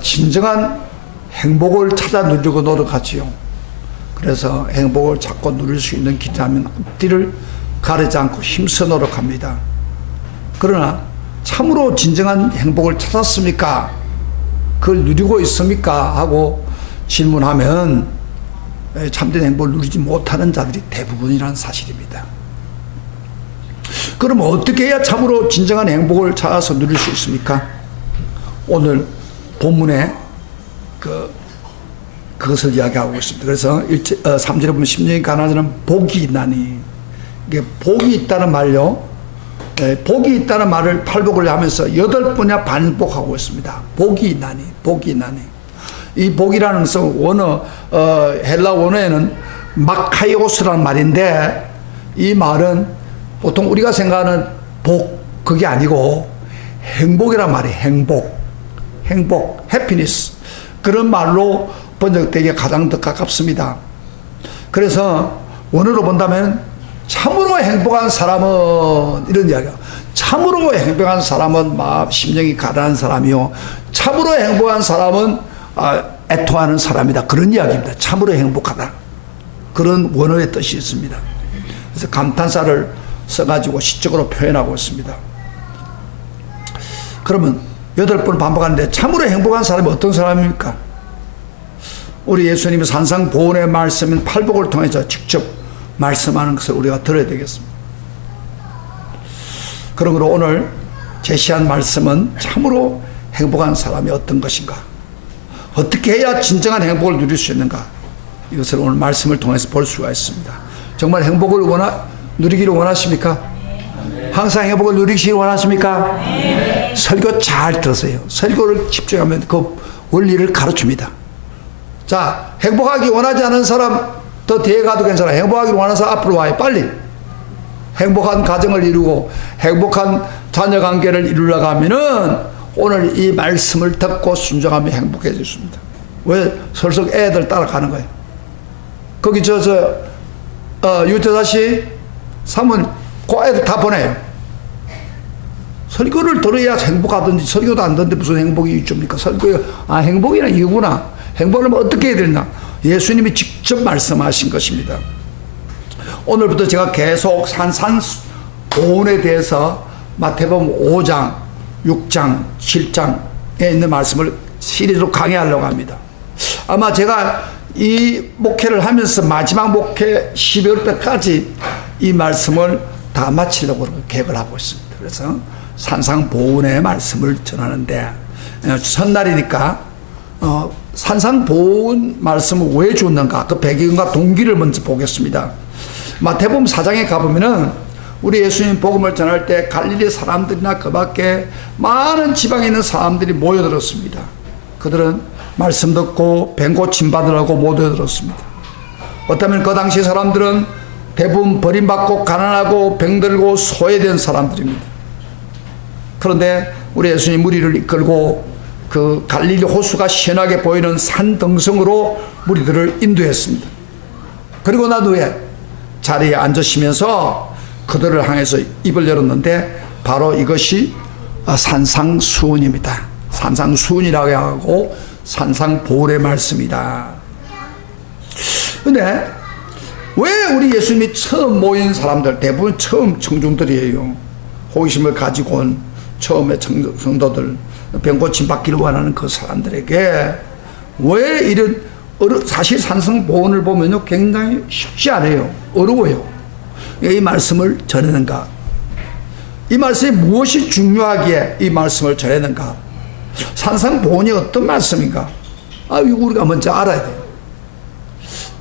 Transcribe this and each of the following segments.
진정한 행복을 찾아 누리고 노력하지요. 그래서 행복을 찾고 누릴 수 있는 길이라면 앞뒤를 가리지 않고 힘써 노력합니다. 그러나 참으로 진정한 행복을 찾았습니까? 그걸 누리고 있습니까? 하고 질문하면 참된 행복을 누리지 못하는 자들이 대부분이라는 사실입니다. 그럼 어떻게 해야 참으로 진정한 행복을 찾아서 누릴 수 있습니까? 오늘 본문에 그것을 이야기하고 있습니다. 그래서 3절에 보면 심령이 가난한 자는 복이 있나니, 이게 복이 있다는 말요, 복이 있다는 말을 팔복을 하면서 8번이나 반복하고 있습니다. 복이 있나니, 복이 있나니. 이 복이라는 것은 원어, 헬라 원어에는 마카이오스라는 말인데, 이 말은 보통 우리가 생각하는 복, 그게 아니고 행복이란 말이에요. 행복, 해피니스. 그런 말로 번역되기에 가장 더 가깝습니다. 그래서 원어로 본다면 참으로 행복한 사람은, 이런 이야기야. 참으로 행복한 사람은 심령이 가난한 사람이요, 참으로 행복한 사람은 애통하는 사람이다. 그런 이야기입니다. 참으로 행복하다. 그런 원어의 뜻이 있습니다. 그래서 감탄사를 써가지고 시적으로 표현하고 있습니다. 그러면 8번 반복하는데 참으로 행복한 사람이 어떤 사람입니까? 우리 예수님이 산상보훈의 말씀인 팔복을 통해서 직접 말씀하는 것을 우리가 들어야 되겠습니다. 그러므로 오늘 제시한 말씀은 참으로 행복한 사람이 어떤 것인가, 어떻게 해야 진정한 행복을 누릴 수 있는가, 이것을 오늘 말씀을 통해서 볼 수가 있습니다. 정말 행복을 누리기를 원하십니까? 항상 행복을 누리시기를 원하십니까? 설교 잘 들으세요. 설교를 집중하면 그 원리를 가르칩니다. 자, 행복하기 원하지 않은 사람 더 뒤에 가도 괜찮아. 행복하기 원하는 사람 앞으로 와요. 빨리. 행복한 가정을 이루고 행복한 자녀 관계를 이루려고 하면은 오늘 이 말씀을 듣고 순종하면 행복해졌습니다. 왜? 설석 애들 따라가는 거예요. 거기 유태사시 사문 그 애들 다 보내요. 설교를 들어야 행복하든지, 설교도 안 듣는데 무슨 행복이 있습니까? 행복이란 이유구나. 행복을 하면 어떻게 해야 되나? 예수님이 직접 말씀하신 것입니다. 오늘부터 제가 계속 산상보훈에 대해서 마태복음 5장, 6장, 7장에 있는 말씀을 시리즈로 강의하려고 합니다. 아마 제가 이 목회를 하면서 마지막 목회 12월 때까지 이 말씀을 다 마치려고 계획을 하고 있습니다. 그래서 산상보훈의 말씀을 전하는데, 첫날이니까 산상보훈 말씀을 왜 줬는가, 그 배경과 동기를 먼저 보겠습니다. 마태복음 4장에 가보면은 우리 예수님 복음을 전할 때 갈릴리 사람들이나 그 밖에 많은 지방에 있는 사람들이 모여들었습니다. 그들은 말씀 듣고 병 고침 받으라고 모여들었습니다. 어쩌면 그 당시 사람들은 대부분 버림받고 가난하고 병들고 소외된 사람들입니다. 그런데 우리 예수님 무리를 이끌고 그 갈릴리 호수가 시원하게 보이는 산 등성으로 무리들을 인도했습니다. 그리고 난 후에 자리에 앉으시면서 그들을 향해서 입을 열었는데 바로 이것이 산상수훈입니다. 산상수훈이라고 하고 산상보훈의 말씀이다. 근데 왜 우리 예수님이 처음 모인 사람들, 대부분 처음 청중들이에요. 호기심을 가지고 온 처음에 성도들, 병고침 받기를 원하는 그 사람들에게 왜 이런 사실 산상보훈을 보면요 굉장히 쉽지 않아요. 어려워요. 이 말씀을 전하는가, 이 말씀이 무엇이 중요하기에 이 말씀을 전하는가, 산상보훈이 어떤 말씀인가, 이거 우리가 먼저 알아야 돼요.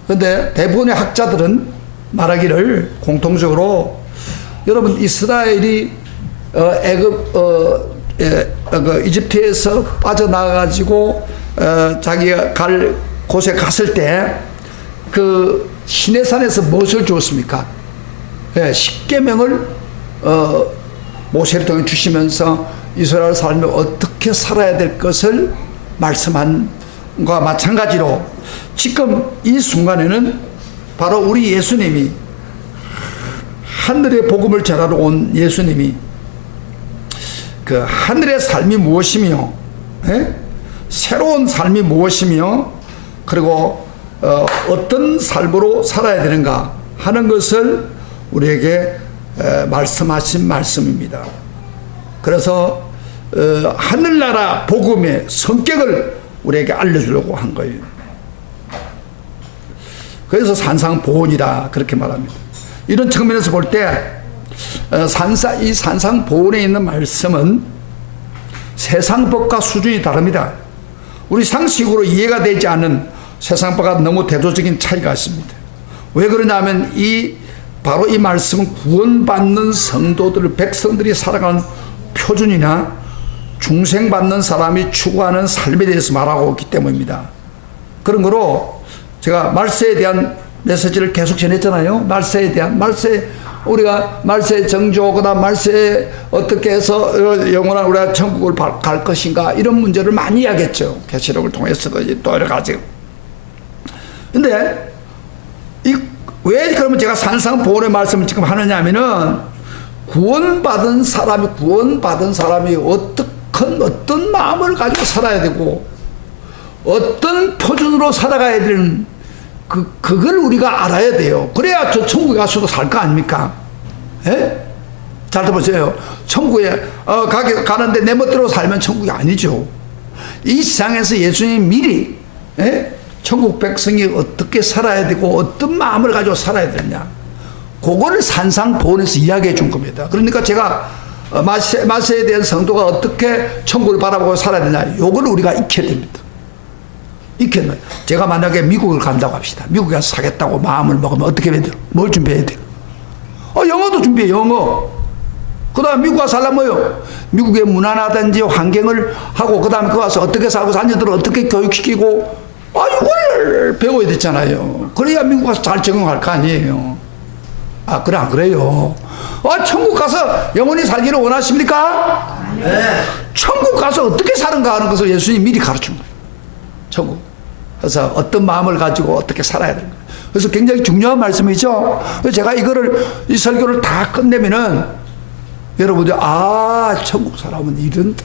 그런데 대부분의 학자들은 말하기를 공통적으로, 여러분 이스라엘이 이집트에서 빠져나가가지고 자기가 갈 곳에 갔을 때 그 시내산에서 무엇을 주었습니까? 십계명을 모세를 통해 주시면서 이스라엘 사람이 어떻게 살아야 될 것을 말씀한 것과 마찬가지로 지금 이 순간에는 바로 우리 예수님이, 하늘의 복음을 전하러 온 예수님이 그 하늘의 삶이 무엇이며 새로운 삶이 무엇이며 그리고 어떤 삶으로 살아야 되는가 하는 것을 우리에게 말씀하신 말씀입니다. 그래서 하늘나라 복음의 성격을 우리에게 알려주려고 한 거예요. 그래서 산상보온이라 그렇게 말합니다. 이런 측면에서 볼 때 이 산상보온에 있는 말씀은 세상 법과 수준이 다릅니다. 우리 상식으로 이해가 되지 않는 세상 법과 너무 대조적인 차이가 있습니다. 왜 그러냐면 바로 이 말씀은 구원받는 성도들, 백성들이 살아가는 표준이나 중생받는 사람이 추구하는 삶에 대해서 말하고 있기 때문입니다. 그런 거로 제가 말세에 대한 메시지를 계속 전했잖아요. 말세에 대한 우리가 말세 정조, 그다음 말세에 어떻게 해서 영원한 우리가 천국을 갈 것인가 이런 문제를 많이 이야기했죠. 계시록을 통해서도 또 여러 가지. 근데 왜 그러면 제가 산상보온의 말씀을 지금 하느냐 하면은 구원받은 사람이 어떤 마음을 가지고 살아야 되고 어떤 표준으로 살아가야 되는 그걸 우리가 알아야 돼요. 그래야 저 천국에 가서도 살 거 아닙니까? 예? 잘 들어보세요. 천국에 가는데 내 멋대로 살면 천국이 아니죠. 이 세상에서 예수님이 미리 천국 백성이 어떻게 살아야 되고 어떤 마음을 가지고 살아야 되느냐, 그거를 산상보온에서 이야기해 준 겁니다. 그러니까 제가 마세에 대한 성도가 어떻게 천국을 바라보고 살아야 되냐, 요걸 우리가 익혀야 됩니다. 익혀야. 제가 만약에 미국을 간다고 합시다. 미국에 가서 사겠다고 마음을 먹으면 어떻게 해야 돼요? 뭘 준비해야 돼요? 영어도 준비해. 영어. 그 다음 미국 가서 살려면 뭐요? 미국의 문화라든지 환경을 하고, 그 다음에 그 가서 어떻게 살고 자녀들을 어떻게 교육시키고, 이걸 배워야 되잖아요. 그래야 미국 가서 잘 적응할 거 아니에요. 그래, 안 그래요? 천국 가서 영원히 살기를 원하십니까? 네. 천국 가서 어떻게 사는가 하는 것을 예수님이 미리 가르친 거예요. 천국. 그래서 어떤 마음을 가지고 어떻게 살아야 되는가. 그래서 굉장히 중요한 말씀이죠. 그래서 제가 이 설교를 다 끝내면은 여러분들, 천국 사람은 이런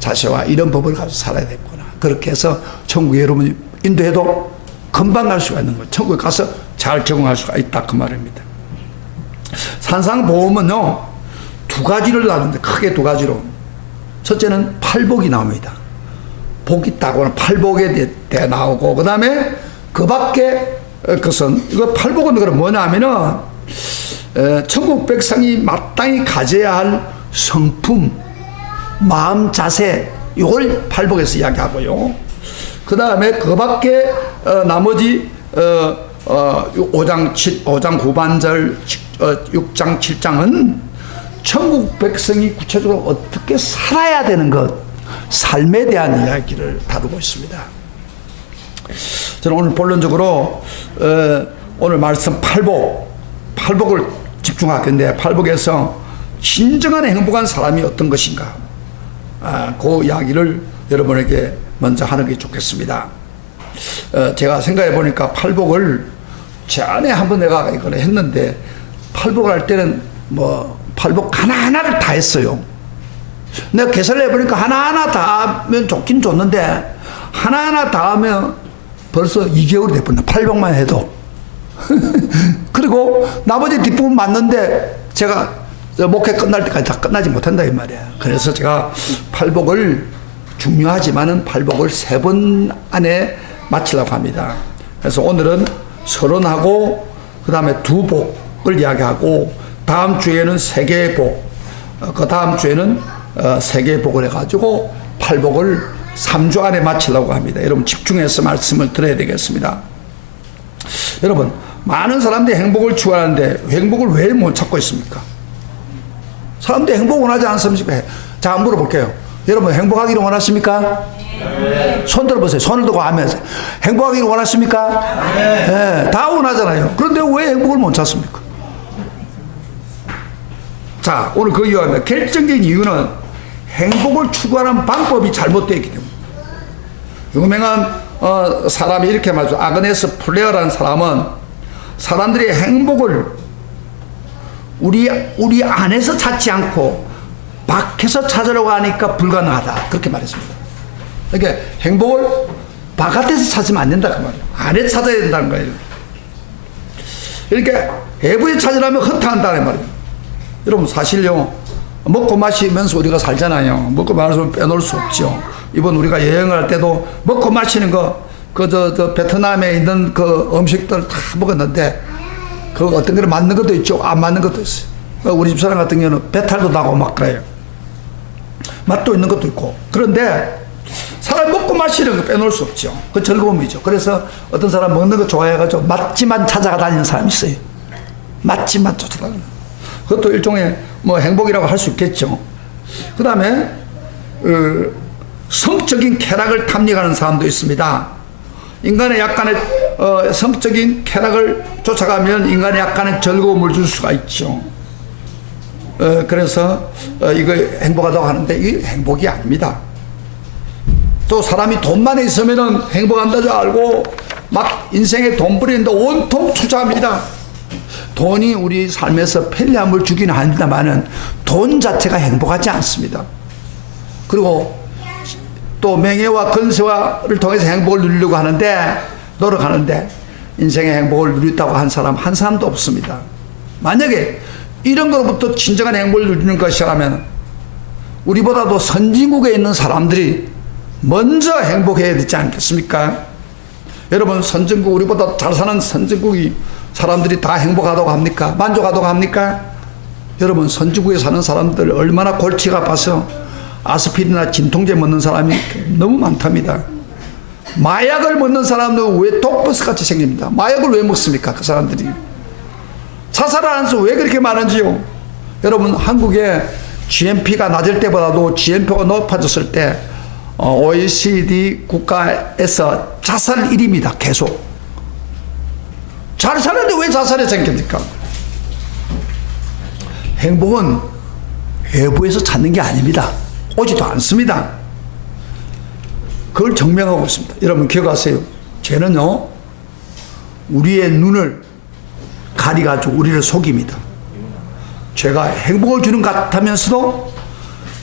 자세와 이런 법을 가지고 살아야 되구나. 그렇게 해서 천국에 여러분이 인도해도 금방 갈 수가 있는 거예요. 천국에 가서 잘 적응할 수가 있다. 그 말입니다. 산상보험은요, 두 가지를 나누는데, 크게 두 가지로. 첫째는 팔복이 나옵니다. 복이 있다고는 팔복에 대해 나오고, 그 다음에 그 밖에 것은, 이거 팔복은 그럼 뭐냐 하면은, 천국 백성이 마땅히 가져야 할 성품, 마음 자세, 이걸 팔복에서 이야기하고요. 그 다음에 그 밖에 나머지 5장 9반절 6장 7장은 천국 백성이 구체적으로 어떻게 살아야 되는 것, 삶에 대한 이야기를 다루고 있습니다. 저는 오늘 본론적으로 오늘 말씀 팔복을 집중할 건데, 팔복에서 진정한 행복한 사람이 어떤 것인가, 그 이야기를 여러분에게 먼저 하는 게 좋겠습니다. 제가 생각해 보니까 팔복을 제 안에 한번 내가 이걸 했는데, 팔복을 할 때는 팔복 하나하나를 다 했어요. 내가 계산을 해보니까 하나하나 다 하면 좋긴 좋는데, 하나하나 다 하면 벌써 2개월이 돼버린다. 팔복만 해도. 그리고 나머지 뒷부분 맞는데 제가 목회 끝날 때까지 다 끝나지 못한다 이 말이야. 그래서 제가 팔복을, 중요하지만은 팔복을 3번 안에 마치려고 합니다. 그래서 오늘은 서론하고 그 다음에 2복을 이야기하고, 다음 주에는 3개의 복, 그 다음 주에는 3개의 복을 해가지고 팔복을 3주 안에 마치려고 합니다. 여러분 집중해서 말씀을 들어야 되겠습니다. 여러분, 많은 사람들이 행복을 추구하는데 행복을 왜 못 찾고 있습니까? 사람들이 행복을 원하지 않습니까? 자, 한번 물어볼게요. 여러분 행복하기를 원하십니까? 네. 손 들어보세요. 손을 들고 하면서 행복하기를 원하십니까? 네. 네, 다 원하잖아요. 그런데 왜 행복을 못 찾습니까? 자, 오늘 그 이유입니다. 결정적인 이유는 행복을 추구하는 방법이 잘못되어 있기 때문에. 유명한 사람이 이렇게 말하죠. 아그네스 플레어라는 사람은 사람들이 행복을 우리 안에서 찾지 않고 밖에서 찾으려고 하니까 불가능하다, 그렇게 말했습니다. 그러니까 행복을 바깥에서 찾으면 안 된다 그 말이에요. 안에 찾아야 된다는 거예요. 그러니까 외부에 찾으려면 허탕한다는 말이에요. 여러분 사실요, 먹고 마시면서 우리가 살잖아요. 먹고 마시면 빼놓을 수 없죠. 이번 우리가 여행을 할 때도 먹고 마시는 거, 저 베트남에 있는 그 음식들 다 먹었는데, 그 어떤 거는 맞는 것도 있죠. 안 맞는 것도 있어요. 우리 집사람 같은 경우는 배탈도 나고 막 그래요. 맛도 있는 것도 있고. 그런데 사람 먹고 마시는 거 빼놓을 수 없죠. 그 즐거움이죠. 그래서 어떤 사람 먹는 거 좋아해가지고 맛집만 찾아가 다니는 사람이 있어요. 맛집만 쫓아다니는. 그것도 일종의 뭐 행복이라고 할 수 있겠죠. 그 다음에 성적인 쾌락을 탐닉하는 사람도 있습니다. 인간의 약간의 성적인 쾌락을 쫓아가면 인간의 약간의 즐거움을 줄 수가 있죠. 그래서 이거 행복하다고 하는데 이게 행복이 아닙니다. 또 사람이 돈만 있으면 행복한다 줄 알고 막 인생에 돈 부리는데 온통 투자합니다. 돈이 우리 삶에서 편리함을 주기는 합니다만은 돈 자체가 행복하지 않습니다. 그리고 또 명예와 건세를 통해서 행복을 누리려고 하는데, 노력하는데 인생의 행복을 누렸다고 한 사람 한 사람도 없습니다. 만약에 이런 것부터 진정한 행복을 누리는 것이라면 우리보다도 선진국에 있는 사람들이 먼저 행복해야 되지 않겠습니까? 여러분, 선진국, 우리보다 잘 사는 선진국이 사람들이 다 행복하다고 합니까? 만족하다고 합니까? 여러분, 선진국에 사는 사람들 얼마나 골치가 아파서 아스피린이나 진통제 먹는 사람이 너무 많답니다. 마약을 먹는 사람들은 왜 독버스같이 생깁니다. 마약을 왜 먹습니까? 그 사람들이. 자살하는 수 왜 그렇게 많은지요? 여러분, 한국의 GNP가 낮을 때보다도 GNP가 높아졌을 때 OECD 국가에서 자살 1위입니다. 계속. 잘 사는데 왜 자살이 생깁니까? 행복은 외부에서 찾는 게 아닙니다. 오지도 않습니다. 그걸 증명하고 있습니다. 여러분 기억하세요. 죄는요, 우리의 눈을 가리가지고 우리를 속입니다. 죄가 행복을 주는 것 같으면서도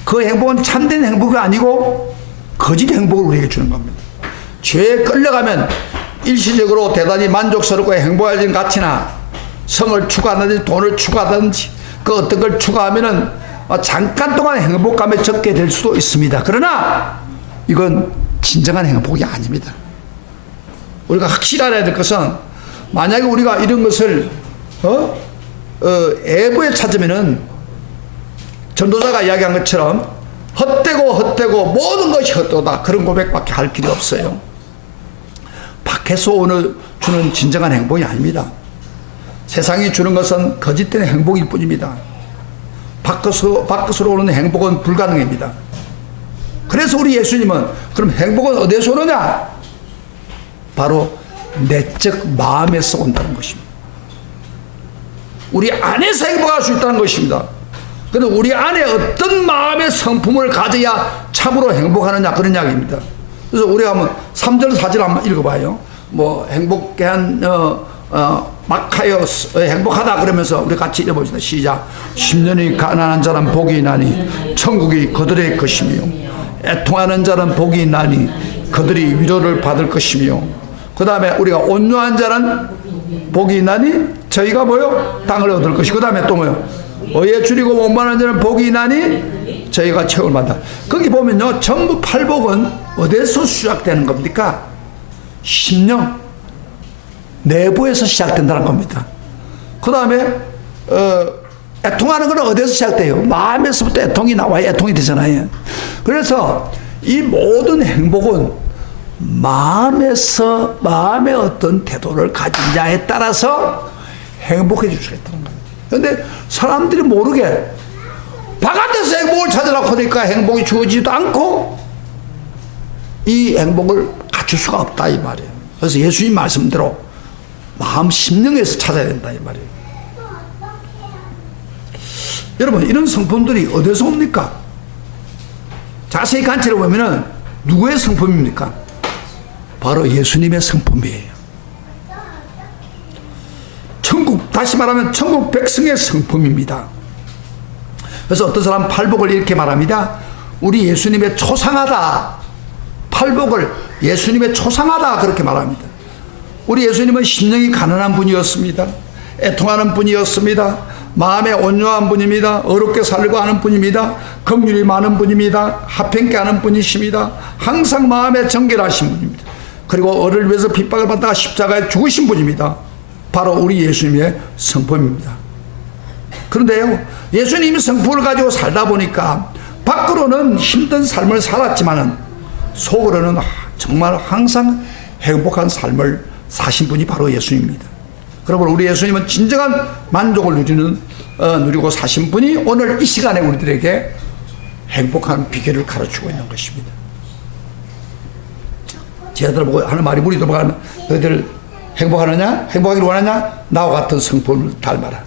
그 행복은 참된 행복이 아니고 거짓 행복을 우리에게 주는 겁니다. 죄에 끌려가면 일시적으로 대단히 만족스럽고 행복해진 가치나 성을 추구하든지 돈을 추구하든지 그 어떤 걸 추구하면은 잠깐 동안 행복감에 적게 될 수도 있습니다. 그러나 이건 진정한 행복이 아닙니다. 우리가 확실히 알아야 될 것은, 만약에 우리가 이런 것을 외부에 찾으면은 전도자가 이야기한 것처럼 헛되고 모든 것이 헛되다, 그런 고백밖에 할 길이 없어요. 밖에서 주는 진정한 행복이 아닙니다. 세상이 주는 것은 거짓된 행복일 뿐입니다. 밖으로 오는 행복은 불가능합니다. 그래서 우리 예수님은 그럼 행복은 어디서 오느냐? 바로 내적 마음에서 온다는 것입니다. 우리 안에서 행복할 수 있다는 것입니다. 그런데 우리 안에 어떤 마음의 성품을 가져야 참으로 행복하느냐, 그런 이야기입니다. 그래서 우리가 한번 3절 4절 한번 읽어봐요. 뭐 행복한 막하여 행복하다 그러면서 우리 같이 읽어봅시다. 시작. 10년이 가난한 자는 복이 나니 천국이 그들의 것이며, 애통하는 자는 복이 나니 그들이 위로를 받을 것이며, 그 다음에 우리가 온유한 자는 복이 나니 저희가 뭐요? 땅을 얻을 것이고, 그 다음에 또 뭐요? 의에 줄이고 원만한 자는 복이 나니 저희가 책을 받아. 거기 보면요, 전부 팔복은 어디서 시작되는 겁니까? 심령, 내부에서 시작된다는 겁니다. 그 다음에 애통하는 건 어디서 시작돼요? 마음에서부터 애통이 나와야 애통이 되잖아요. 그래서 이 모든 행복은 마음에서, 마음의 어떤 태도를 가지냐에 따라서 행복해 줄 수 있다는 거예요. 그런데 사람들이 모르게 바깥에서 행복을 찾으려고 하니까 행복이 주어지지도 않고 이 행복을 갖출 수가 없다, 이 말이에요. 그래서 예수님 말씀대로 마음 심령에서 찾아야 된다, 이 말이에요. 여러분, 이런 성품들이 어디서 옵니까? 자세히 관찰해 보면은 누구의 성품입니까? 바로 예수님의 성품이에요. 다시 말하면 천국 백성의 성품입니다. 그래서 어떤 사람 팔복을 이렇게 말합니다. 우리 예수님의 초상하다, 팔복을 예수님의 초상하다 그렇게 말합니다. 우리 예수님은 심령이 가난한 분이었습니다. 애통하는 분이었습니다. 마음에 온유한 분입니다. 어렵게 살고 하는 분입니다. 긍휼이 많은 분입니다. 합행케 하는 분이십니다. 항상 마음에 정결하신 분입니다. 그리고 어를 위해서 핍박을 받다가 십자가에 죽으신 분입니다. 바로 우리 예수님의 성품입니다. 그런데요, 예수님이 성품을 가지고 살다 보니까 밖으로는 힘든 삶을 살았지만은 속으로는 정말 항상 행복한 삶을 사신 분이 바로 예수님입니다. 그러므로 우리 예수님은 진정한 만족을 누리고 사신 분이 오늘 이 시간에 우리들에게 행복한 비결을 가르치고 있는 것입니다. 제자들 보고 하는 말이 우리도 보고 너희들 행복하느냐? 행복하기를 원하냐? 나와 같은 성품을 닮아라.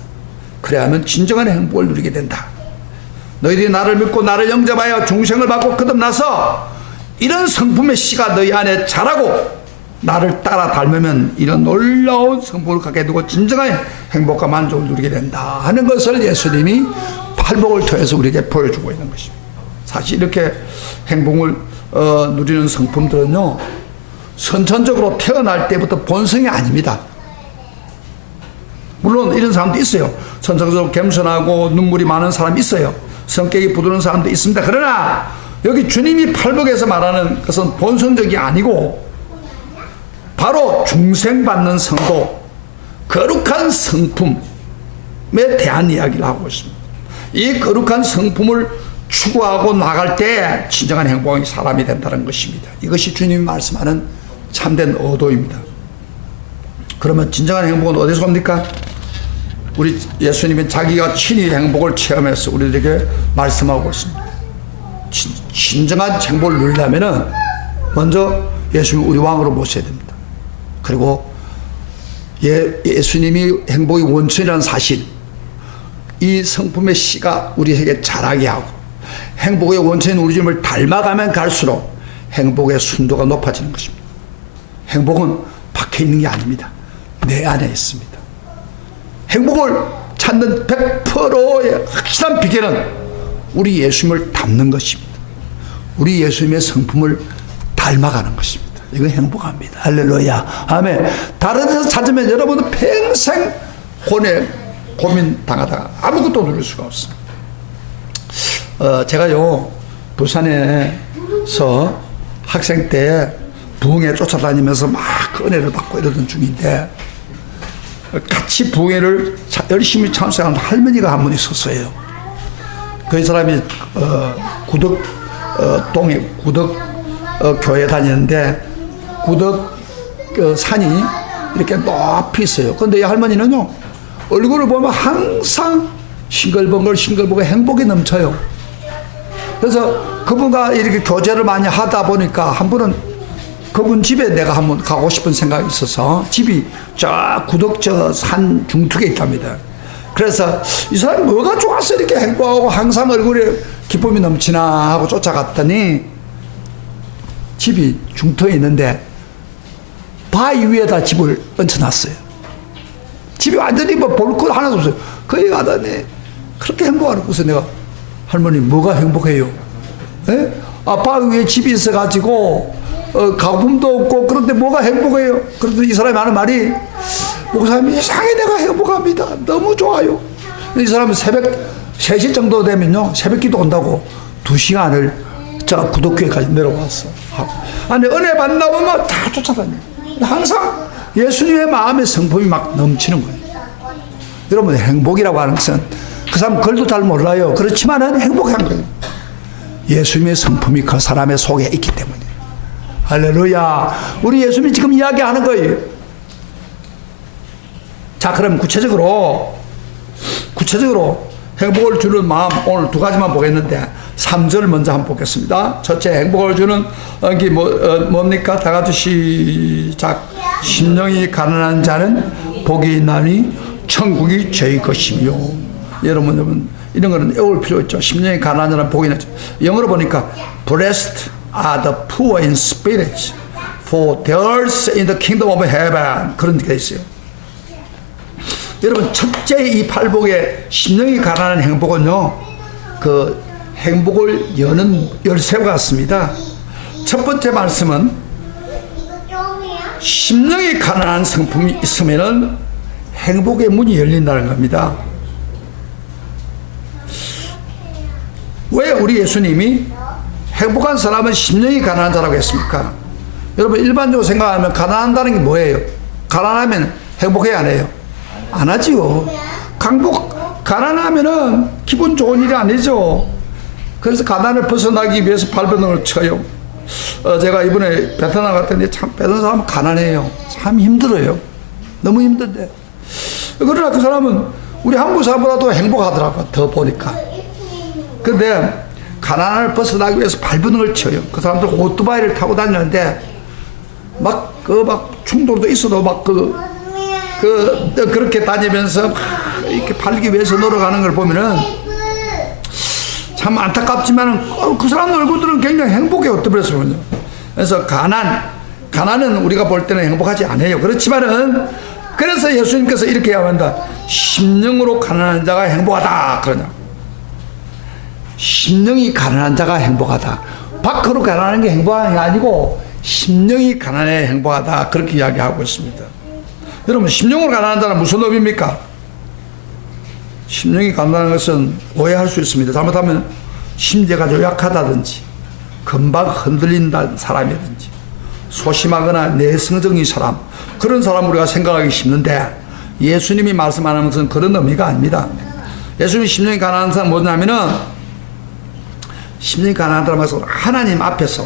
그래야 하면 진정한 행복을 누리게 된다. 너희들이 나를 믿고 나를 영접하여 중생을 받고 거듭나서 이런 성품의 씨가 너희 안에 자라고 나를 따라 닮으면 이런 놀라운 성품을 갖게 되고 진정한 행복과 만족을 누리게 된다 하는 것을 예수님이 팔복을 통해서 우리에게 보여주고 있는 것입니다. 사실 이렇게 행복을 누리는 성품들은요, 선천적으로 태어날 때부터 본성이 아닙니다. 물론 이런 사람도 있어요. 선천적으로 겸손하고 눈물이 많은 사람이 있어요. 성격이 부드러운 사람도 있습니다. 그러나 여기 주님이 팔복에서 말하는 것은 본성적이 아니고 바로 중생받는 성도, 거룩한 성품에 대한 이야기를 하고 있습니다. 이 거룩한 성품을 추구하고 나갈 때 진정한 행복한 사람이 된다는 것입니다. 이것이 주님이 말씀하는 참된 의도입니다. 그러면 진정한 행복은 어디서 옵니까? 우리 예수님은 자기가 친히 행복을 체험해서 우리들에게 말씀하고 있습니다. 진정한 행복을 누리려면 먼저 예수님 우리 왕으로 모셔야 됩니다. 그리고 예수님이 행복의 원천이라는 사실, 이 성품의 씨가 우리에게 자라게 하고 행복의 원천인 우리 주님을 닮아가면 갈수록 행복의 순도가 높아지는 것입니다. 행복은 밖에 있는 게 아닙니다. 내 안에 있습니다. 행복을 찾는 100%의 확실한 비결은 우리 예수님을 닮는 것입니다. 우리 예수님의 성품을 닮아가는 것입니다. 이거 행복합니다. 할렐루야. 아멘. 다른 데서 찾으면 여러분은 평생 고민 당하다가 아무것도 누릴 수가 없어요. 제가요, 부산에서 학생 때 부흥회 쫓아다니면서 막 은혜를 받고 이러던 중인데, 같이 부흥회를 열심히 참석하는 할머니가 한 분 있었어요. 그 사람이 구덕동에 교회 다니는데 구덕 산이 이렇게 높이 있어요. 그런데 이 할머니는요, 얼굴을 보면 항상 싱글벙글 행복이 넘쳐요. 그래서 그분과 이렇게 교제를 많이 하다 보니까 한 번은 그분 집에 내가 한번 가고 싶은 생각이 있어서, 집이 저 구덕 저 산 중턱에 있답니다. 그래서 이 사람이 뭐가 좋아서 이렇게 행복하고 항상 얼굴에 기쁨이 넘치나 하고 쫓아갔더니 집이 중턱에 있는데 바위 위에다 집을 얹혀놨어요. 집이 완전히 뭐 볼 것 하나도 없어요. 거기 가더니 그렇게 행복하는 곳에 내가, 할머니 뭐가 행복해요? 에? 바위 위에 집이 있어가지고 가품도 없고 그런데 뭐가 행복해요? 그런데 이 사람이 하는 말이, 목사님 이상하게 내가 행복합니다. 너무 좋아요. 이 사람은 새벽 3시 정도 되면요, 새벽 기도 온다고 2시간을 저 구덕교회까지 내려왔어. 아니 은혜 받나 보면 다 쫓아다녀. 항상 예수님의 마음의 성품이 막 넘치는 거예요. 여러분, 행복이라고 하는 것은 그 사람 글도 잘 몰라요. 그렇지만은 행복한 거예요. 예수님의 성품이 그 사람의 속에 있기 때문에. 할렐루야. 우리 예수님이 지금 이야기하는 거예요. 자, 그럼 구체적으로 행복을 주는 마음, 오늘 2가지만 보겠는데 3절을 먼저 한번 보겠습니다. 첫째, 행복을 주는 게 뭡니까? 다 같이 시작. 심령이 가난한 자는 복이 있나니 천국이 저희 것이며. 여러분 이런 거는 외울 필요 있죠. 심령이 가난한 자는 복이 있나니. 영어로 보니까 Blessed are the poor in spirit, for theirs in the kingdom of heaven. 그런 게 있어요. 여러분, 첫째 이 팔복의 심령이 가난한 행복은요, 그 행복을 여는 열쇠와 같습니다. 첫 번째 말씀은 심령이 가난한 성품이 있으면은 행복의 문이 열린다는 겁니다. 왜 우리 예수님이 행복한 사람은 심령이 가난한 자라고 했습니까? 여러분 일반적으로 생각하면 가난한다는 게 뭐예요? 가난하면 행복해 안 해요? 안 하지요. 가난하면은 기분 좋은 일이 아니죠. 그래서 가난을 벗어나기 위해서 발버둥을 쳐요. 제가 이번에 베트남 갔더니 참 베트남 사람은 가난해요. 참 힘들어요. 너무 힘든데. 그러나 그 사람은 우리 한국 사람보다도 행복하더라고. 더 보니까. 근데 가난을 벗어나기 위해서 발버둥을 쳐요. 그 사람들 오토바이를 타고 다니는데 막 충돌도 있어도 그렇게 다니면서 막 이렇게 팔기 위해서 노력하는 걸 보면은 참 안타깝지만 그 사람 얼굴들은 굉장히 행복해 어떠버렸어요. 그래서 가난은 우리가 볼 때는 행복하지 않아요. 그렇지만은 그래서 예수님께서 이렇게 이야기한다. 심령으로 가난한 자가 행복하다 그러냐. 심령이 가난한 자가 행복하다. 밖으로 가난한 게 행복한 게 아니고 심령이 가난해 행복하다 그렇게 이야기하고 있습니다. 여러분 심령으로 가난한 자는 무슨 의미입니까? 심령이 가난한 것은 오해할 수 있습니다. 잘못하면 심재가 좀 약하다든지 금방 흔들린다는 사람이든지 소심하거나 내성적인 사람, 그런 사람 우리가 생각하기 쉽는데 예수님이 말씀하는 것은 그런 의미가 아닙니다. 예수님이 심령이 가난한 사람은 뭐냐면은 심령이 가난하다는 것은 하나님 앞에서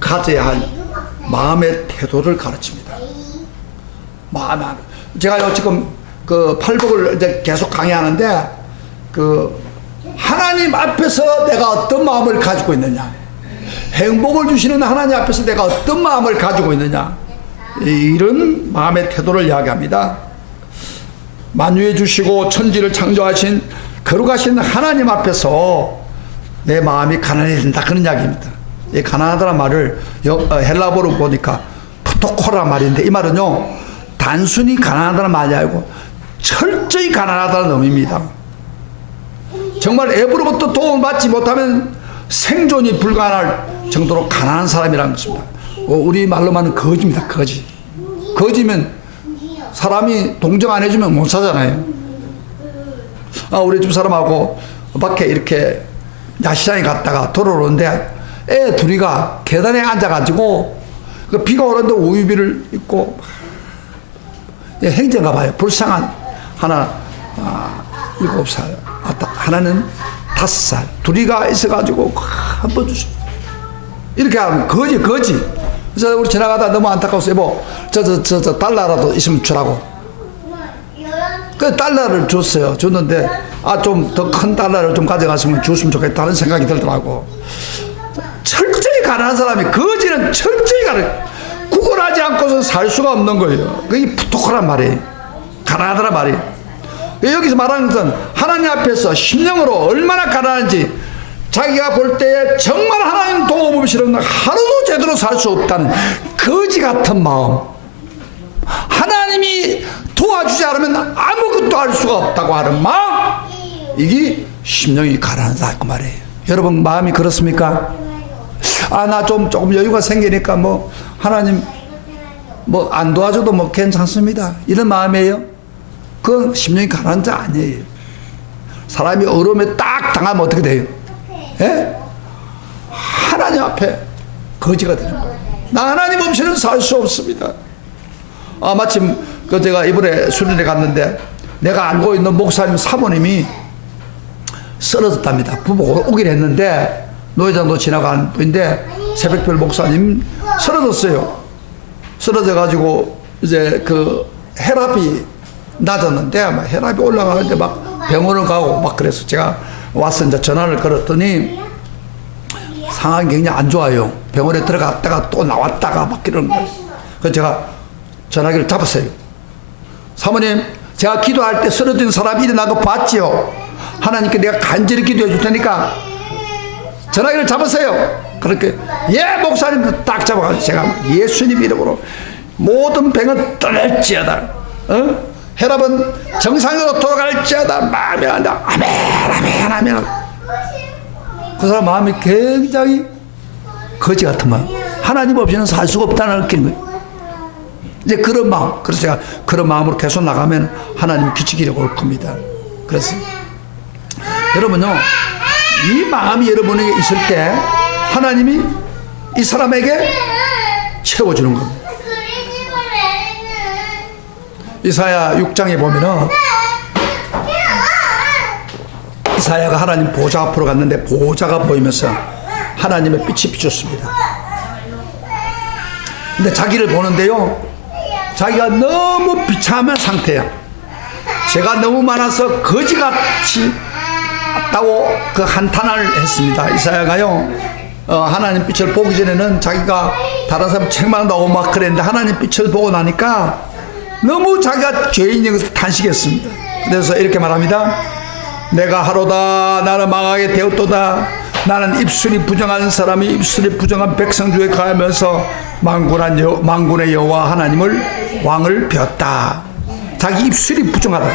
가져야 할 마음의 태도를 가르칩니다. 제가 지금 그 팔복을 이제 계속 강의하는데 하나님 앞에서 내가 어떤 마음을 가지고 있느냐, 행복을 주시는 하나님 앞에서 내가 어떤 마음을 가지고 있느냐, 이런 마음의 태도를 이야기합니다. 만유해 주시고 천지를 창조하신 거룩하신 하나님 앞에서 내 마음이 가난해야 된다 그런 이야기입니다. 이 가난하다는 말을 헬라어로 보니까 프토코라 말인데 이 말은요 단순히 가난하다는 말이 아니고 철저히 가난하다는 의미입니다. 정말 앱으로부터 도움을 받지 못하면 생존이 불가능할 정도로 가난한 사람이라는 것입니다. 우리 말로만 거지입니다. 거지면 사람이 동정 안 해주면 못 사잖아요. 우리 집 사람하고 밖에 이렇게 야시장에 갔다가 돌아오는데 애 둘이가 계단에 앉아가지고 비가 오는데 우유비를 입고 행정가 봐요. 불쌍한 하나 7살, 하나는 5살, 둘이가 있어가지고 한번 주세요. 이렇게 하면 거지. 그래서 우리 지나가다 너무 안타까워서 여보 저 달러라도 있으면 주라고. 그 달러를 줬어요. 줬는데 좀 더 큰 달러를 좀 가져갔으면 줬으면 좋겠다는 생각이 들더라고. 철저히 가난한 사람이, 거지는 철저히 구걸하지 않고서 살 수가 없는 거예요. 그게 푸토코란 말이에요. 가난하다란 말이에요. 여기서 말하는 것은 하나님 앞에서 심령으로 얼마나 가난한지 자기가 볼 때에 정말 하나님 도움 없이는 하루도 제대로 살 수 없다는 거지 같은 마음, 하나님이 도와주지 않으면 아무것도 할 수가 없다고 하는 마음, 이게 심령이 가난한 자일 그 말이에요. 여러분 마음이 그렇습니까? 나 조금 여유가 생기니까 하나님 안 도와줘도 괜찮습니다, 이런 마음이에요? 그건 심령이 가난한 자 아니에요. 사람이 어려움에 딱 당하면 어떻게 돼요? 예? 하나님 앞에 거지가 되는 거예요. 나 하나님 없이는 살 수 없습니다. 마침 제가 이번에 수련회 갔는데 내가 알고 있는 목사님 사모님이 쓰러졌답니다. 부부가 오긴 했는데 노회장도 지나간 분인데 새벽별 목사님 쓰러졌어요. 쓰러져가지고 이제 혈압이 낮았는데 혈압이 올라가는데 병원을 가고 그래서 제가 와서 이제 전화를 걸었더니 상황이 굉장히 안 좋아요. 병원에 들어갔다가 또 나왔다가 이러는 거예요. 그래서 제가 전화기를 잡았어요. 사모님, 제가 기도할 때 쓰러진 사람이 일어난 거 봤지요? 하나님께 내가 간절히 기도해 줄 테니까 전화기를 잡으세요. 그렇게 목사님도 딱 잡아가지고 제가 예수님 이름으로 모든 병은 떠날지어다, 혈압은 정상으로 돌아갈지어다, 마음에 안다, 아멘. 그 사람 마음이 굉장히 거지 같은 마음. 하나님 없이는 살 수가 없다는 느끼는 거예요. 이제 그런 마음, 그래서 제가 그런 마음으로 계속 나가면 하나님 기치기력 올 겁니다. 그래서 여러분요, 이 마음이 여러분에게 있을 때 하나님이 이 사람에게 채워주는 겁니다. 이사야 6장에 보면은 이사야가 하나님 보좌 앞으로 갔는데 보좌가 보이면서 하나님의 빛이 비쳤습니다. 근데 자기를 보는데요, 자기가 너무 비참한 상태야. 죄가 너무 많아서 거지같이 다고 그 한탄을 했습니다. 이사야가요, 하나님 빛을 보기 전에는 자기가 다른 사람 책망하고 막 그랬는데 하나님 빛을 보고 나니까 너무 자기가 죄인인 것을 탄식했습니다. 그래서 이렇게 말합니다. 내가 하로다 나는 망하게 되었도다. 나는 입술이 부정한 사람이 입술이 부정한 백성 중에 가면서 만군의 여호와 하나님을 왕을 배웠다. 자기 입술이 부정하다.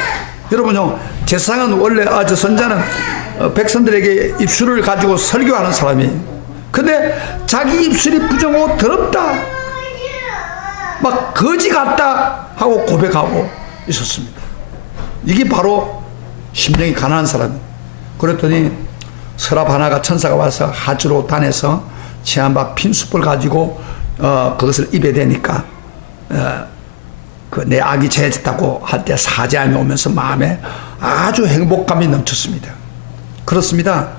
여러분요, 제사장은 원래 저 선자는 백성들에게 입술을 가지고 설교하는 사람이에요. 근데 자기 입술이 부정하고 더럽다, 막 거지 같다 하고 고백하고 있었습니다. 이게 바로 심령이 가난한 사람이에요. 그랬더니 서랍 하나가 천사가 와서 하주로 단에서 치한바 핀숲을 가지고 그것을 입에 대니까 그 내 악이 죄졌다고 할 때 사죄함이 오면서 마음에 아주 행복감이 넘쳤습니다. 그렇습니다.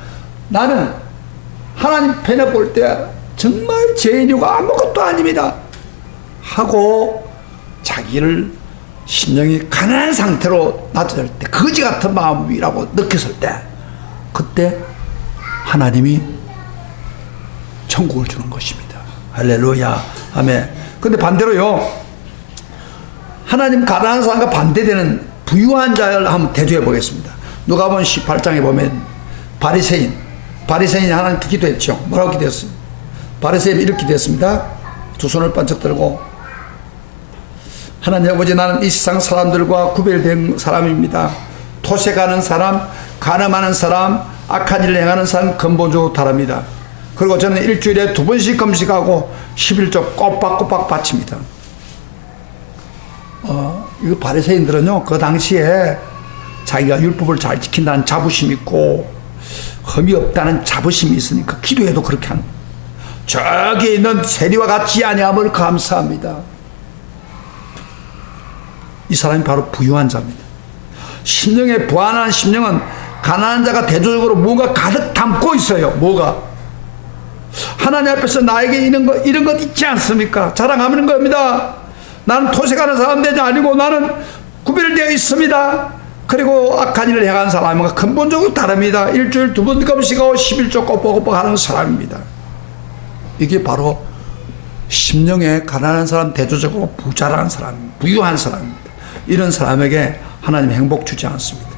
나는 하나님 편에 볼 때 정말 죄인이고 아무것도 아닙니다 하고 자기를 심령이 가난한 상태로 낮아질 때, 거지 같은 마음이라고 느꼈을 때, 그때 하나님이 천국을 주는 것입니다. 할렐루야, 아멘. 근데 반대로요, 하나님 가난한 사람과 반대되는 부유한 자를 한번 대조해 보겠습니다. 누가복음 18장에 보면 바리새인이 하나님께 기도했죠. 뭐라고 기도했어요? 바리새인이 이렇게 기도했습니다. 두 손을 번쩍 들고, 하나님 아버지, 나는 이 세상 사람들과 구별된 사람입니다. 토색하는 사람, 간음하는 사람, 악한 일을 행하는 사람 근본적으로 다릅니다. 그리고 저는 일주일에 2번씩 금식하고 11조 꼬박꼬박 바칩니다. 이거 바리새인들은요, 그 당시에 자기가 율법을 잘 지킨다는 자부심이 있고 흠이 없다는 자부심이 있으니까 기도해도 그렇게 하는 거예요. 저기 있는 세리와 같지 아니함을 감사합니다. 이 사람이 바로 부유한 자입니다. 심령에 부안한 심령은 가난한 자가 대조적으로 뭔가 가득 담고 있어요. 뭐가? 하나님 앞에서 나에게 이런 것 있지 않습니까? 자랑하는 겁니다. 나는 토색하는 사람 되지 아니고 나는 구별되어 있습니다. 그리고 악한 일을 행한 사람과 근본적으로 다릅니다. 일주일 2번 금식하고 11조 꼬박꼬박 하는 사람입니다. 이게 바로 심령에 가난한 사람, 대조적으로 부자라는 사람, 부유한 사람입니다. 이런 사람에게 하나님 행복 주지 않습니다.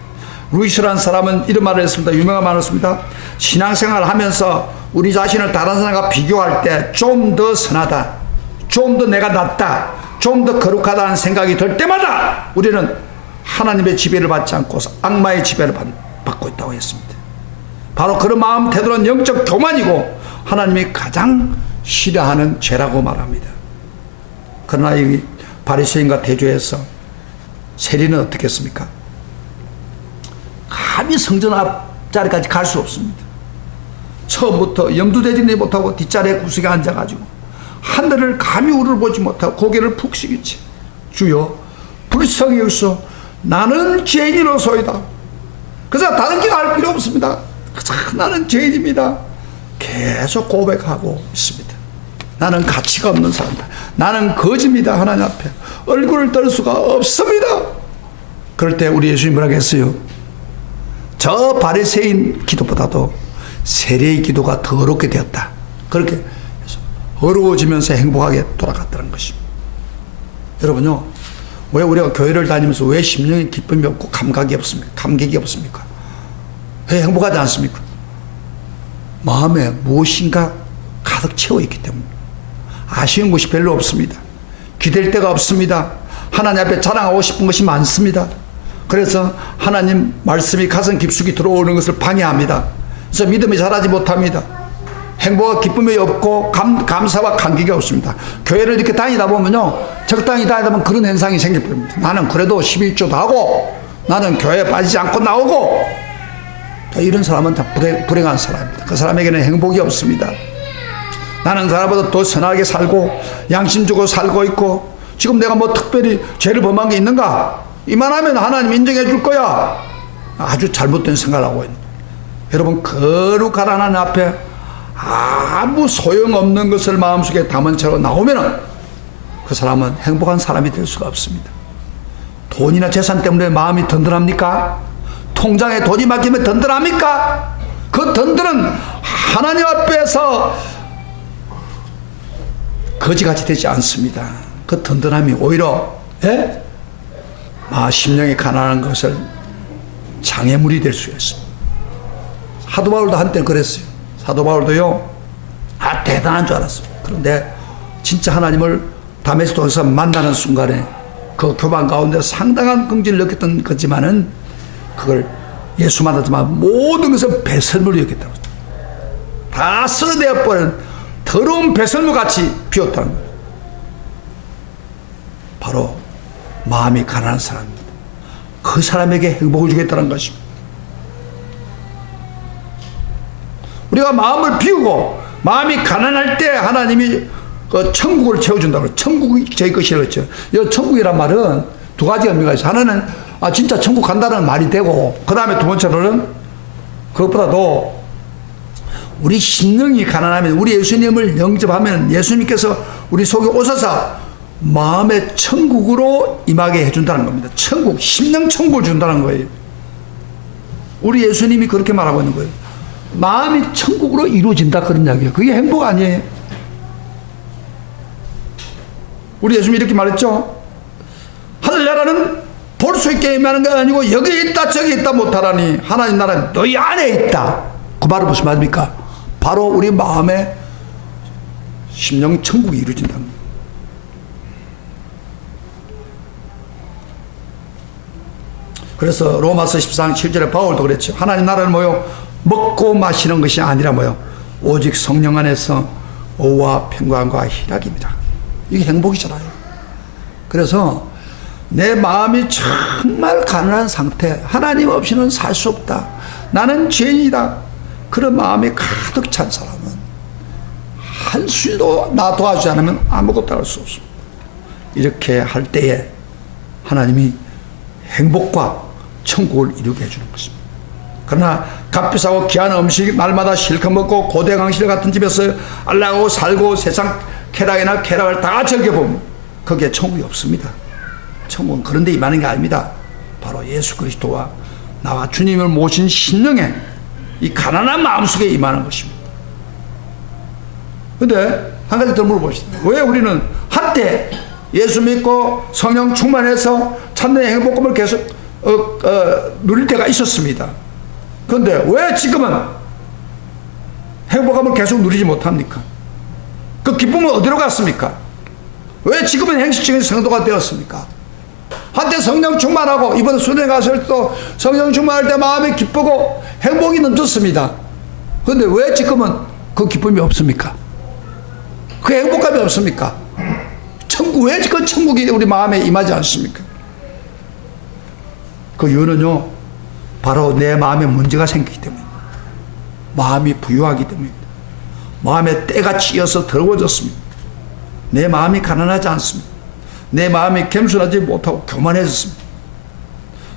루이스라는 사람은 이런 말을 했습니다. 유명한 말을 했습니다. 신앙생활을 하면서 우리 자신을 다른 사람과 비교할 때 좀 더 선하다, 좀 더 내가 낫다, 좀 더 거룩하다는 생각이 들 때마다 우리는 하나님의 지배를 받지 않고 악마의 지배를 받고 있다고 했습니다. 바로 그런 마음 태도는 영적 교만이고 하나님이 가장 싫어하는 죄라고 말합니다. 그러나 이 바리새인과 대조해서 세리는 어떻게 했습니까? 감히 성전 앞자리까지 갈 수 없습니다. 처음부터 염두대지 못하고 뒷자리에 구석에 앉아가지고 하늘을 감히 우를 보지 못하고 고개를 푹 숙이지. 주여 불쌍히 여기서 나는 죄인이로소이다. 그래서 다른 길 알 필요 없습니다. 나는 죄인입니다. 계속 고백하고 있습니다. 나는 가치가 없는 사람이다. 나는 거지입니다. 하나님 앞에 얼굴을 떨 수가 없습니다. 그럴 때 우리 예수님 뭐라고 했어요? 저 바리새인 기도보다도 세리의 기도가 더 어렵게 되었다. 그렇게 해서 어려워지면서 행복하게 돌아갔다는 것입니다. 여러분요, 왜 우리가 교회를 다니면서 왜 심령의 기쁨이 없고 감각이 없습니까? 감격이 없습니까? 왜 행복하지 않습니까? 마음에 무엇인가 가득 채워 있기 때문에 아쉬운 것이 별로 없습니다. 기댈 데가 없습니다. 하나님 앞에 자랑하고 싶은 것이 많습니다. 그래서 하나님 말씀이 가슴 깊숙이 들어오는 것을 방해합니다. 그래서 믿음이 자라지 못합니다. 행복과 기쁨이 없고 감사와 감격이 없습니다. 교회를 이렇게 다니다 보면요, 적당히 다니다 보면 그런 현상이 생길 겁니다. 나는 그래도 11조도 하고 나는 교회에 빠지지 않고 나오고, 이런 사람은 다 불행한 사람입니다. 그 사람에게는 행복이 없습니다. 나는 사람보다 더 선하게 살고 양심 주고 살고 있고, 지금 내가 뭐 특별히 죄를 범한 게 있는가? 이만하면 하나님 인정해 줄 거야. 아주 잘못된 생각을 하고 있는 거예요. 여러분, 거룩한 하나님 앞에 아무 소용없는 것을 마음속에 담은 채로 나오면은 그 사람은 행복한 사람이 될 수가 없습니다. 돈이나 재산 때문에 마음이 든든합니까? 통장에 돈이 막히면 든든합니까? 그 든든은 하나님 앞에서 거지같이 되지 않습니다. 그 든든함이 오히려 심령이 가난한 것을 장애물이 될 수가 있습니다. 사도 바울도 한때 그랬어요. 사도 바울도요, 대단한 줄 알았습니다. 그런데 진짜 하나님을 다메섹 도에서 만나는 순간에 그 교만 가운데 상당한 긍지를 느꼈던 거지만은, 그걸 예수 만났지만 모든 것을 배설물로 여겼다고. 다 썩어내어 버린 더러운 배설물 같이 비웠다는 거예요. 바로 마음이 가난한 사람입니다. 그 사람에게 행복을 주겠다는 것입니다. 우리가 마음을 비우고 마음이 가난할 때 하나님이 그 천국을 채워준다고. 천국이 저희 것이라고 했죠. 이 천국이란 말은 두 가지 의미가 있어요. 하나는 진짜 천국 간다는 말이 되고, 그 다음에 두 번째로는 그것보다도 우리 심령이 가난하면, 우리 예수님을 영접하면 예수님께서 우리 속에 오셔서 마음의 천국으로 임하게 해준다는 겁니다. 천국, 심령 천국을 준다는 거예요. 우리 예수님이 그렇게 말하고 있는 거예요. 마음이 천국으로 이루어진다, 그런 이야기예요. 그게 행복 아니에요? 우리 예수님이 이렇게 말했죠. 하늘나라는 볼 수 있게 임하는 게 아니고 여기 있다 저기 있다 못하라니 하나님 나라는 너희 안에 있다. 그 말은 무슨 말입니까? 바로 우리 마음의 심령 천국이 이루어진다는 거예요. 그래서 로마서 14장 7절에 바울도 그랬죠. 하나님 나라는 뭐요? 먹고 마시는 것이 아니라 뭐요? 오직 성령 안에서 오와 평강과 희락입니다. 이게 행복이잖아요. 그래서 내 마음이 정말 가난한 상태, 하나님 없이는 살 수 없다, 나는 죄인이다, 그런 마음이 가득 찬 사람은 한술도 나 도와주지 않으면 아무것도 할 수 없습니다. 이렇게 할 때에 하나님이 행복과 천국을 이루게 해주는 것입니다. 그러나 값비싸고 귀한 음식 날마다 실컷 먹고 고대 강실 같은 집에서 알라고 살고 세상 쾌락이나 쾌락을 다 즐겨보면 거기에 천국이 없습니다. 천국은 그런 데 임하는 게 아닙니다. 바로 예수 그리스도와 나와 주님을 모신 심령에 이 가난한 마음속에 임하는 것입니다. 근데 한 가지 더 물어봅시다. 왜 우리는 한때 예수 믿고 성령 충만해서 참된 행복감을 계속 누릴 때가 있었습니다. 그런데 왜 지금은 행복감을 계속 누리지 못합니까? 그 기쁨은 어디로 갔습니까? 왜 지금은 행식적인 성도가 되었습니까? 한때 성령 충만하고 이번 수련회 갔을 또 성령 충만할 때 마음이 기쁘고 행복이 넘쳤습니다. 그런데 왜 지금은 그 기쁨이 없습니까? 그 행복감이 없습니까? 왜 그 천국이 우리 마음에 임하지 않습니까? 그 이유는요, 바로 내 마음에 문제가 생기기 때문입니다. 마음이 부유하기 때문입니다. 마음에 때가 찌어서 더러워졌습니다. 내 마음이 가난하지 않습니다. 내 마음이 겸손하지 못하고 교만해졌습니다.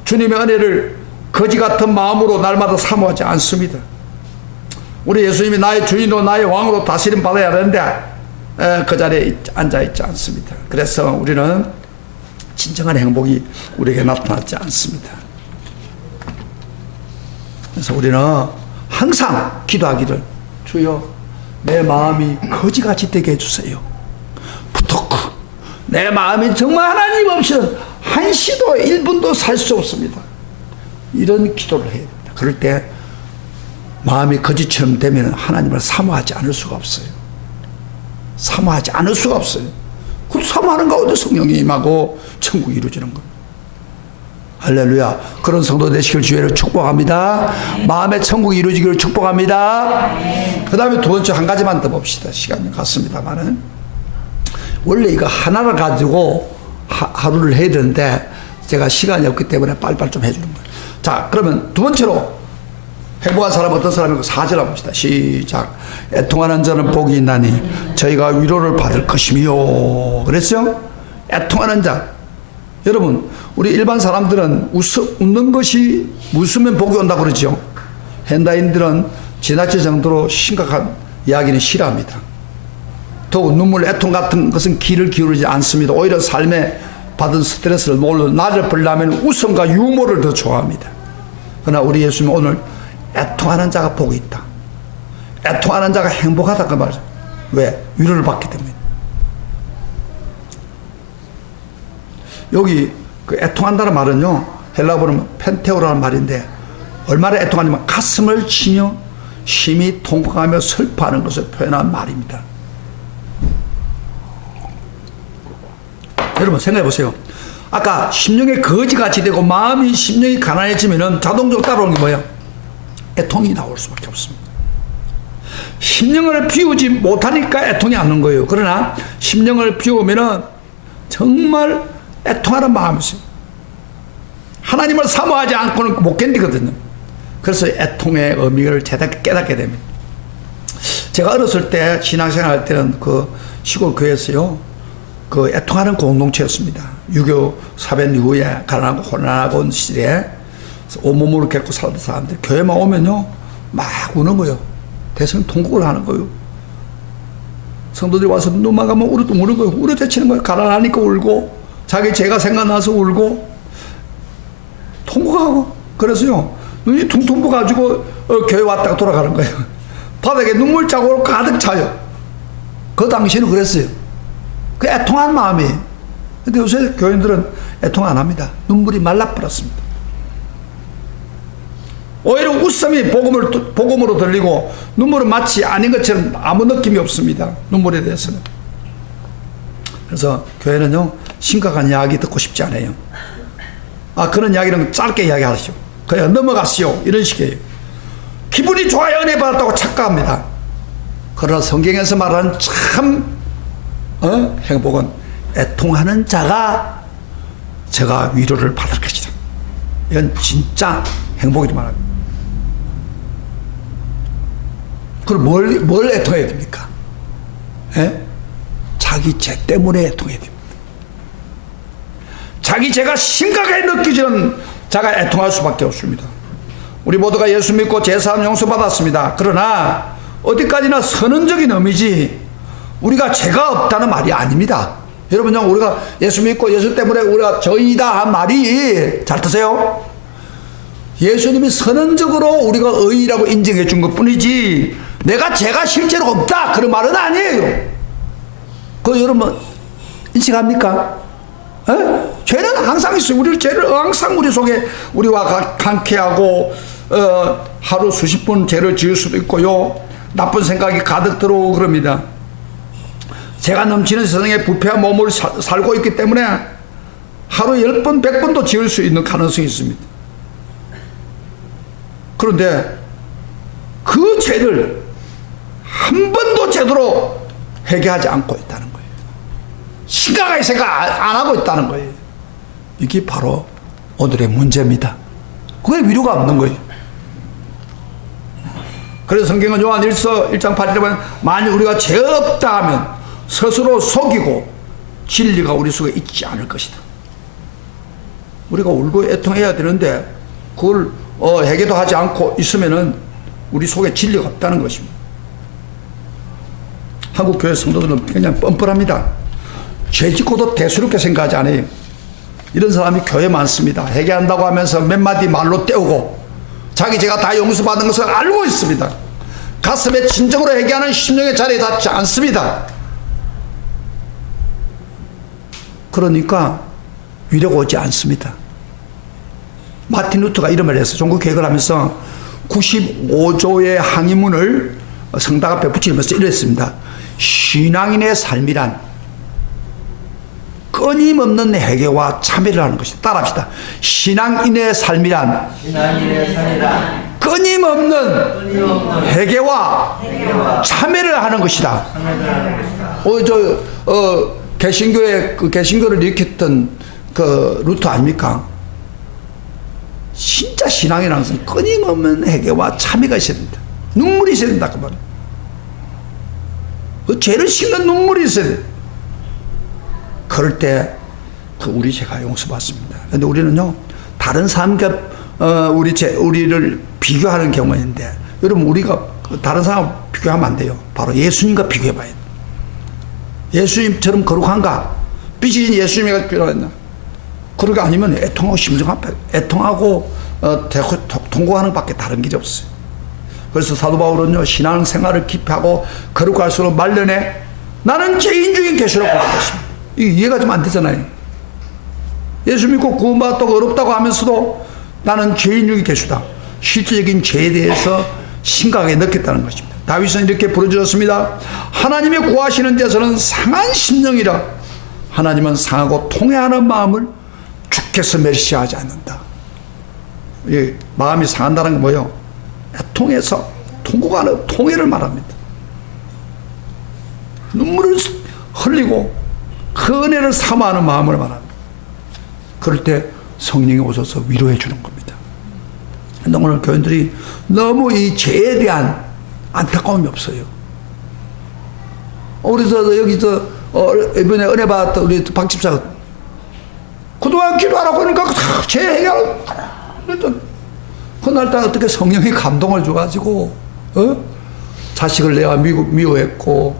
주님의 은혜를 거지 같은 마음으로 날마다 사모하지 않습니다. 우리 예수님이 나의 주인으로 나의 왕으로 다스림 받아야 하는데 그 자리에 앉아있지 않습니다. 그래서 우리는 진정한 행복이 우리에게 나타나지 않습니다. 그래서 우리는 항상 기도하기를, 주여 내 마음이 거지같이 되게 해주세요. 부탁, 내 마음이 정말 하나님 없이는 한시도 1분도 살 수 없습니다. 이런 기도를 해야 됩니다. 그럴 때 마음이 거지처럼 되면 하나님을 사모하지 않을 수가 없어요. 사모하지 않을 수가 없어요. 그 사모하는 가운데 성령이 임하고 천국이 이루어지는 겁니다. 할렐루야. 그런 성도 되시길 주의를 축복합니다. 마음의 천국이 이루어지기를 축복합니다. 그 다음에 두 번째 한 가지만 더 봅시다. 시간이 갔습니다만은. 원래 이거 하나를 가지고 하루를 해야 되는데 제가 시간이 없기 때문에 빨리빨리 좀 해주는 거예요. 자, 그러면 두 번째로 행복한 사람 어떤 사람이고 4절 봅시다. 시작. 애통하는 자는 복이 있나니 저희가 위로를 받을 것이며. 그랬죠? 애통하는 자. 여러분, 우리 일반 사람들은 웃는 것이 웃으면 복이 온다고 그러죠. 현다인들은 지나칠 정도로 심각한 이야기는 싫어합니다. 더욱 눈물, 애통 같은 것은 귀를 기울이지 않습니다. 오히려 삶에 받은 스트레스를 몰라 나를 벌려면 웃음과 유머를 더 좋아합니다. 그러나 우리 예수님은 오늘 애통하는 자가 복이 있다. 애통하는 자가 행복하다 그 말이죠. 왜? 위로를 받기 때문에. 여기 그 애통한다는 말은요, 헬라어로는 펜테오라는 말인데 얼마나 애통하냐면 가슴을 치며 심히 통곡하며 슬퍼하는 것을 표현한 말입니다. 여러분 생각해 보세요. 아까 심령의 거지같이 되고 마음이 심령이 가난해지면은 자동적으로 따라오는 게 뭐예요? 애통이 나올 수밖에 없습니다. 심령을 비우지 못하니까 애통이 안 오는 거예요. 그러나 심령을 비우면은 정말 애통하는 마음이 있어요. 하나님을 사모하지 않고는 못 견디거든요. 그래서 애통의 의미를 제대로 깨닫게 됩니다. 제가 어렸을 때 신앙생활 할 때는 그 시골 교회에서요, 그 애통하는 공동체였습니다. 유교 사변 이후에 가난하고 혼란하고 온 시대에 온몸으로 겪고 살던 사람들 교회만 오면요 막 우는 거예요. 대성 통곡을 하는 거예요. 성도들이 와서 눈만 가면 우는 거예요. 울어대치는 거예요. 가난하니까 울고 자기 죄가 생각나서 울고 통곡하고. 그래서요 눈이 퉁퉁 부어가지고 교회 왔다가 돌아가는 거예요. 바닥에 눈물 자국으로 가득 차요. 그 당시에는 그랬어요. 그 애통한 마음이에요. 근데 요새 교인들은 애통 안 합니다. 눈물이 말라버렸습니다. 오히려 웃음이 복음으로 들리고 눈물은 마치 아닌 것처럼 아무 느낌이 없습니다. 눈물에 대해서는. 그래서 교회는요 심각한 이야기 듣고 싶지 않아요. 그런 이야기는 짧게 이야기하시오. 그냥 넘어가시오. 이런 식이에요. 기분이 좋아야 은혜 받았다고 착각합니다. 그러나 성경에서 말하는 참 행복은 애통하는 자가 제가 위로를 받을 것이다. 이건 진짜 행복이라 말합니다. 그럼 뭘 애통해야 됩니까? 자기 죄 때문에 애통해야 됩니다. 자기 죄가 심각하게 느껴지는 자가 애통할 수밖에 없습니다. 우리 모두가 예수 믿고 죄사함 용서 받았습니다. 그러나 어디까지나 선언적인 의미지 우리가 죄가 없다는 말이 아닙니다. 여러분, 우리가 예수 믿고 예수 때문에 우리가 저희다 한 말이 잘 드세요. 예수님이 선언적으로 우리가 의라고 인정해 준 것 뿐이지 내가 죄가 실제로 없다 그런 말은 아니에요. 그거 여러분 인식합니까? 죄는 항상 있어요. 우리 죄를 항상 우리 속에 우리와 강케하고 하루 수십 번 죄를 지을 수도 있고요. 나쁜 생각이 가득 들어오고 그럽니다. 죄가 넘치는 세상에 부패한 몸을 살고 있기 때문에 하루 10번, 100번도 지을 수 있는 가능성이 있습니다. 그런데 그 죄를 한 번도 제대로 회개하지 않고 있다는 거예요. 심각하게 생각 안 하고 있다는 거예요. 이게 바로 오늘의 문제입니다. 그게 위로가 없는 거예요. 그래서 성경은 요한 1장 8절에 보면 만일 우리가 죄 없다 하면 스스로 속이고 진리가 우리 속에 있지 않을 것이다. 우리가 울고 애통해야 되는데 그걸 회개도 하지 않고 있으면은 우리 속에 진리가 없다는 것입니다. 한국 교회 성도들은 그냥 뻔뻔합니다. 죄 짓고도 대수롭게 생각하지 않아요. 이런 사람이 교회에 많습니다. 회개한다고 하면서 몇 마디 말로 때우고 자기 죄가 다 용서받은 것을 알고 있습니다. 가슴에 진정으로 회개하는 심령의 자리에 닿지 않습니다. 그러니까 위로가 오지 않습니다. 마틴 루터가 이런 말을 했어요. 종교 개혁을 하면서 95조의 항의문을 성당 앞에 붙이면서 이랬습니다. 신앙인의 삶이란 끊임없는 회개와 참회를 하는 것이다. 따라합시다. 신앙인의 삶이란 끊임없는 회개와 참회를 하는 것이다. 개신교의 개신교를 일으켰던 그 루터 아닙니까? 진짜 신앙이라는 것은 끊임없는 회개와 참회가 있어야 된다. 눈물이 있어야 된다 그 말이에요. 그 죄를 씻는 눈물이 있어야 돼. 그럴 때 그 우리 죄가 용서받습니다. 그런데 우리는요 다른 사람과 우리를 비교하는 경우가 있는데, 여러분 우리가 다른 사람 비교하면 안 돼요. 바로 예수님과 비교해봐야 돼. 예수님처럼 거룩한가? 빛이신 예수님이 필요했나? 그러게 아니면 애통하고 애통하고 통곡하는 밖에 다른 길이 없어요. 그래서 사도 바울은요 신앙생활을 깊이 하고 거룩할수록 말년에 나는 죄인 중에 계시라고 고백했습니다. 이게 이해가 좀 안 되잖아요. 예수 믿고 구원받았다고 어렵다고 하면서도 나는 죄인 중에 계시다. 실질적인 죄에 대해서 심각하게 느꼈다는 것입니다. 다윗은 이렇게 부르짖었습니다. 하나님의 구하시는 데서는 상한 심령이라. 하나님은 상하고 통회하는 마음을 주께서 멸시하지 않는다. 이 마음이 상한다는 건 뭐예요? 통해서 통곡하는 통회를 말합니다. 눈물을 흘리고 그 은혜를 사모하는 마음을 말합니다. 그럴 때 성령이 오셔서 위로해 주는 겁니다. 근데 오늘 교인들이 너무 이 죄에 대한 안타까움이 없어요. 우리 여기서 이번에 은혜 받았던 우리 박 집사가 그동안 기도하라고 하니까 죄 해결 그랬더니 그날따라 어떻게 성령이 감동을 줘가지고 자식을 내가 미워했고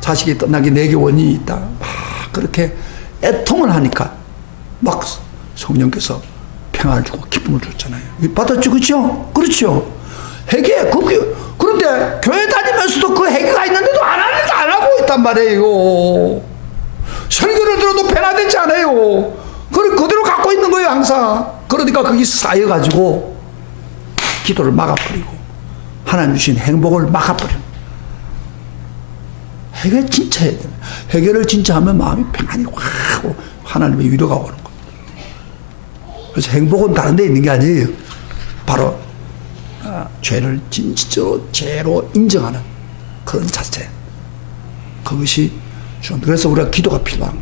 자식이 떠나기 내게 원인이 있다 막 그렇게 애통을 하니까 막 성령께서 평안을 주고 기쁨을 줬잖아요. 받았죠, 그렇죠? 그렇죠. 회개. 그런데 교회 다니면서도 그 회개가 있는데도 안 하고 있단 말이에요. 설교를 들어도 변화되지 않아요. 그대로 갖고 있는 거예요, 항상. 그러니까 그게 쌓여가지고 기도를 막아버리고 하나님 주신 행복을 막아버리는. 회개 진짜 해야 돼요. 회개를 진짜 하면 마음이 평안이 확 오고 하나님의 위로가 오는 겁니다. 그래서 행복은 다른 데 있는 게 아니에요. 바로 죄를 진짜로 죄로 인정하는 그런 자체. 그것이 그래서 우리가 기도가 필요한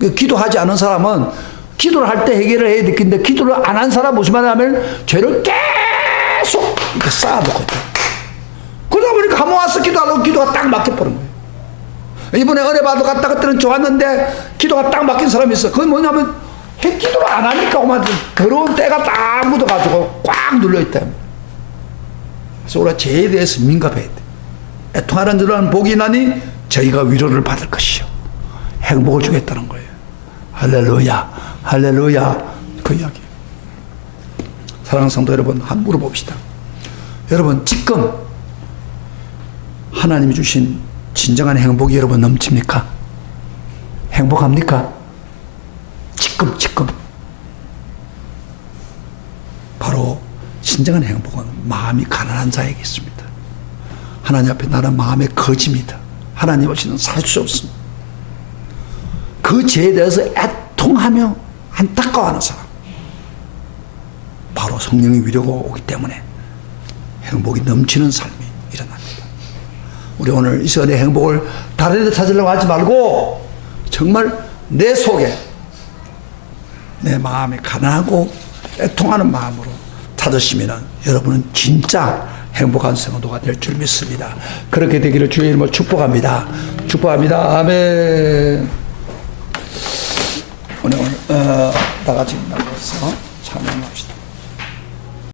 거예요. 기도하지 않은 사람은 기도를 할 때 해결을 해야 되겠는데 기도를 안 한 사람 무슨 말이냐면 죄를 계속 이렇게 쌓아놓고 있다. 그러다 보니까 한번 와서 기도하려고 기도가 딱 막혀버린 거예요. 이번에 은혜 받아 갔다 그때는 좋았는데 기도가 딱 막힌 사람이 있어. 그건 뭐냐면 기도를 안 하니까 오만 더러운 때가 딱 묻어가지고 꽉 눌러있다. 그래서 우리가 죄에 대해서 민감해야 돼. 애통하는 자들은 복이 나니 저희가 위로를 받을 것이요 행복을 주겠다는 거예요. 할렐루야, 할렐루야. 그 이야기. 사랑하는 성도 여러분, 한번 물어봅시다. 여러분 지금 하나님이 주신 진정한 행복이 여러분 넘칩니까? 행복합니까? 지금 바로 진정한 행복은 마음이 가난한 자에게 있습니다. 하나님 앞에 나는 마음의 거짓입니다. 하나님 없이는 살 수 없습니다. 그 죄에 대해서 애통하며 안타까워하는 사람, 바로 성령의 위로가 오기 때문에 행복이 넘치는 삶이 일어납니다. 우리 오늘 이 시간에 행복을 다른 데 찾으려고 하지 말고 정말 내 속에 내 마음에 가난하고 애통하는 마음으로 찾으시면 여러분은 진짜 행복한 성도가 될 줄 믿습니다. 그렇게 되기를 주의 이름으로 축복합니다. 축복합니다. 아멘. 오늘 다 같이 나가서 찬양합시다.